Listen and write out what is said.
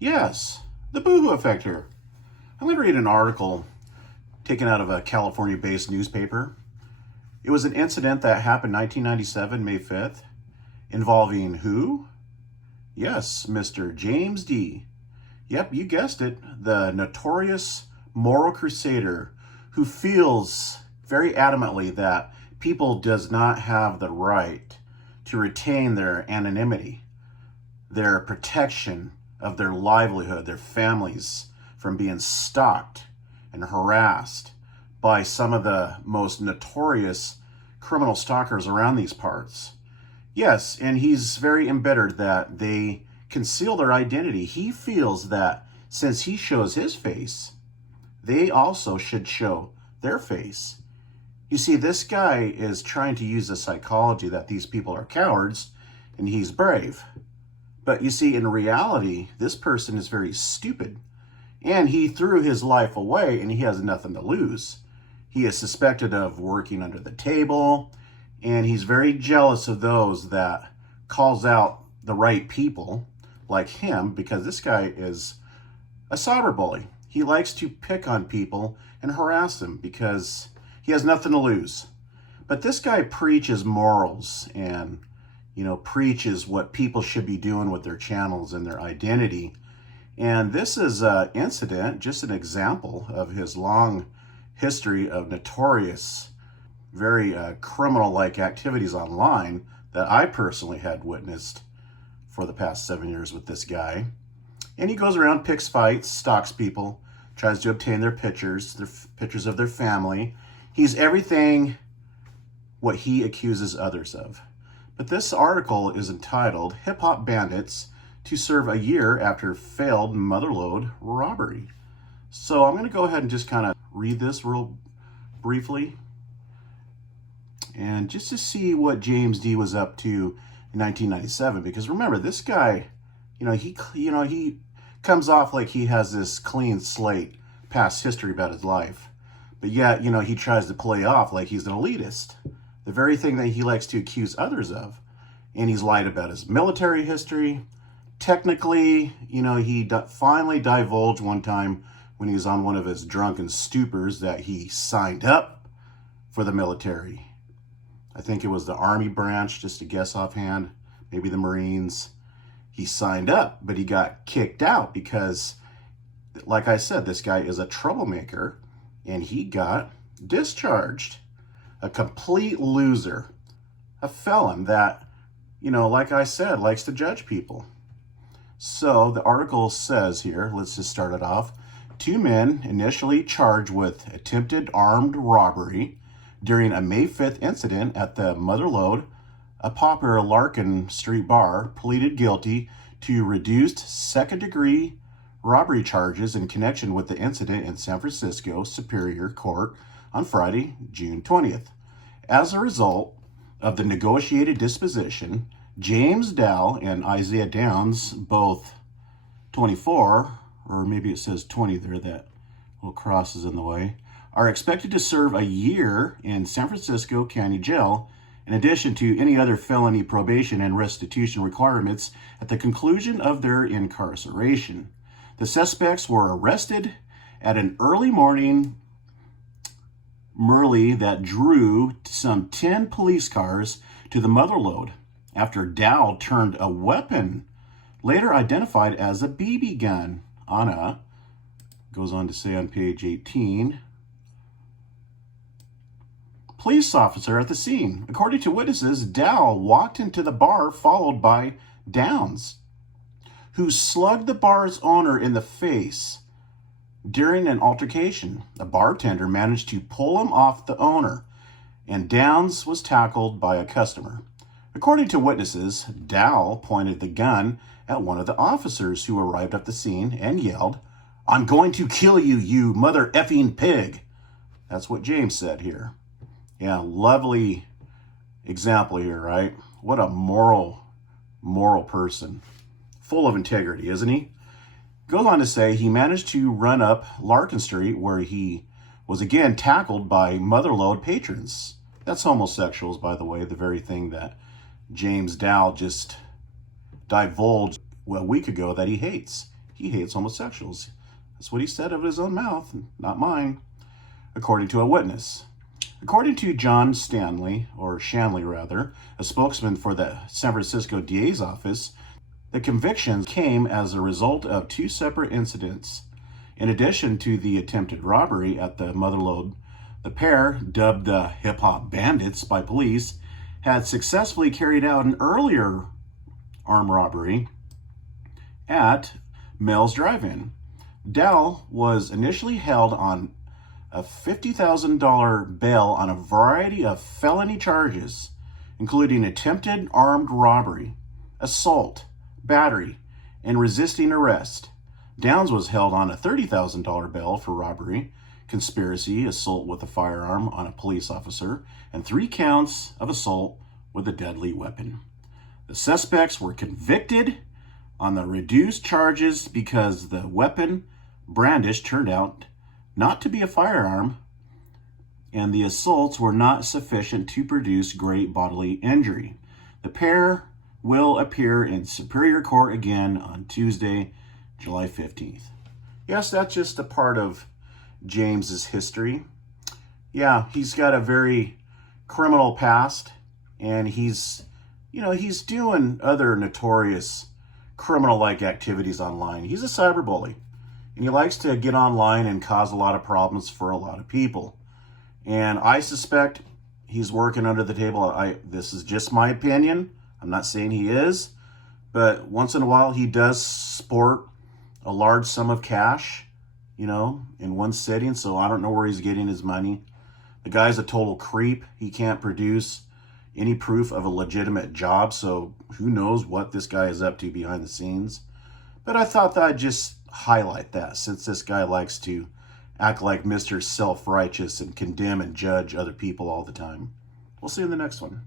Yes, the boohoo effect here. I'm going to read an article taken out of a California-based newspaper. It was an incident that happened 1997, May 5th, involving who? Yes, Mr. James D. Yep, you guessed it, the notorious moral crusader who feels very adamantly that people does not have the right to retain their anonymity, their protection of their livelihood, their families from being stalked and harassed by some of the most notorious criminal stalkers around these parts. Yes, and he's very embittered that they conceal their identity. He feels that since he shows his face, they also should show their face. You see, this guy is trying to use the psychology that these people are cowards and he's brave. But you see, in reality, this person is very stupid. And he threw his life away and he has nothing to lose. He is suspected of working under the table, and he's very jealous of those that calls out the right people like him, because this guy is a cyberbully. He likes to pick on people and harass them because he has nothing to lose. But this guy preaches morals and, preaches what people should be doing with their channels and their identity. And this is an incident, just an example of his long history of notorious, very criminal-like activities online that I personally had witnessed for the past 7 years with this guy. And he goes around, picks fights, stalks people, tries to obtain their pictures of their family. He's everything what he accuses others of. But this article is entitled Hip Hop Bandits to Serve a Year After Failed Motherlode Robbery. So I'm going to go ahead and just kind of read this real briefly. And just to see what James D was up to in 1997. Because remember, this guy, he comes off like he has this clean slate past history about his life. But yet, he tries to play off like he's an elitist. The very thing that he likes to accuse others of. And he's lied about his military history. Technically, he finally divulged one time when he was on one of his drunken stupors that he signed up for the military. I think it was the Army branch, just to guess offhand, maybe the Marines. He signed up, but he got kicked out because, like I said, this guy is a troublemaker, and he got discharged. A complete loser. A felon that, like I said, likes to judge people. So the article says here, let's just start it off. 2 men initially charged with attempted armed robbery during a May 5th incident at the Motherlode, a popular Larkin Street bar, pleaded guilty to reduced second-degree robbery charges in connection with the incident in San Francisco Superior Court on Friday, June 20th. As a result of the negotiated disposition, James Dow and Isaiah Downs, both 24, or maybe it says 20 there, that little cross is in the way, are expected to serve a year in San Francisco County Jail, in addition to any other felony probation and restitution requirements at the conclusion of their incarceration. The suspects were arrested at an early morning Merle that drew some 10 police cars to the Motherlode after Dow turned a weapon, later identified as a BB gun, on a, goes on to say on page 18, police officer at the scene. According to witnesses, Dow walked into the bar followed by Downs, who slugged the bar's owner in the face. During an altercation, a bartender managed to pull him off the owner, and Downs was tackled by a customer. According to witnesses, Dow pointed the gun at one of the officers who arrived at the scene and yelled, "I'm going to kill you, you mother effing pig." That's what James said here. Yeah, lovely example here, right? What a moral person. Full of integrity, isn't he? Goes on to say he managed to run up Larkin Street, where he was again tackled by Motherlode patrons. That's homosexuals, by the way, the very thing that James Dow just divulged a week ago that he hates. he hates homosexuals. That's what he said of his own mouth, not mine, according to a witness. According to John Stanley, or Shanley rather, a spokesman for the San Francisco DA's office, the convictions came as a result of two separate incidents. In addition to the attempted robbery at the Motherlode, the pair, dubbed the hip-hop bandits by police, had successfully carried out an earlier armed robbery at Mel's Drive-In. Dell was initially held on a $50,000 bail on a variety of felony charges, including attempted armed robbery, assault, battery, and resisting arrest. Downs was held on a $30,000 bail for robbery, conspiracy, assault with a firearm on a police officer, and 3 counts of assault with a deadly weapon. The suspects were convicted on the reduced charges because the weapon brandished turned out not to be a firearm, and the assaults were not sufficient to produce great bodily injury. The pair will appear in Superior Court again on Tuesday, July 15th. Yes, that's just a part of James's history. Yeah, he's got a very criminal past, and he's doing other notorious criminal-like activities online. He's a cyberbully, and he likes to get online and cause a lot of problems for a lot of people. And I suspect he's working under the table. This is just my opinion. I'm not saying he is, but once in a while he does sport a large sum of cash, in one sitting, so I don't know where he's getting his money. The guy's a total creep. He can't produce any proof of a legitimate job, so who knows what this guy is up to behind the scenes. But I thought that I'd just highlight that, since this guy likes to act like Mr. Self-Righteous and condemn and judge other people all the time. We'll see you in the next one.